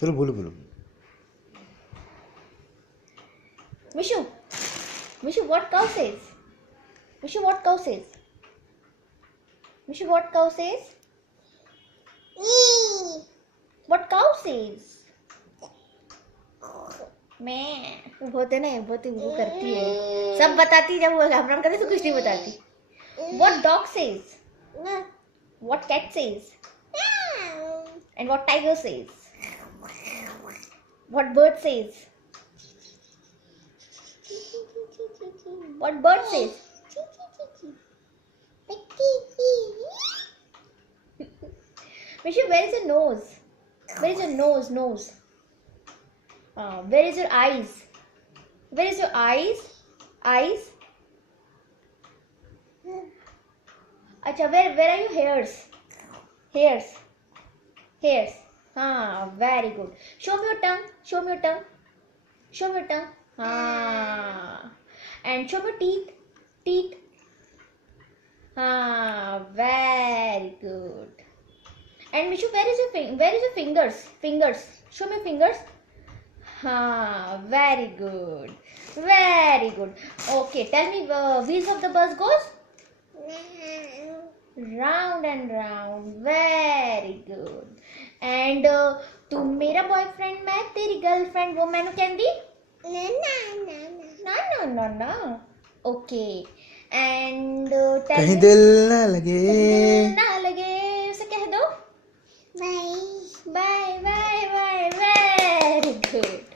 चलो बोलो बोलो. Mishu, Mishu, what cow says? Mishu, what cow says? Mishu, what cow says? What cow says? मैं वो बहुत है ना, बहुत वो करती है, सब बताती. जब वो घबराहट करती तो कुछ नहीं बताती. What dog says? What cat says? And what tiger says? What bird says? What bird says? Mishu, where is your nose? Where is your nose? Nose. Where is your eyes? Where is your eyes? Eyes. Acha, where are your hairs? Hairs. Hairs. Very good. Show me your tongue. Show me your tongue. Show me your tongue. And show me your teeth. Teeth. Very good. And Mishu, where is your fingers? Fingers. Show me fingers. Very good. Very good. Okay, tell me, wheels of the bus goes round and round. Very good. And तू मेरा boyfriend, मैं तेरी girlfriend, वो मैंने कहती ना. Okay. And कहीं दिल ना लगे. ना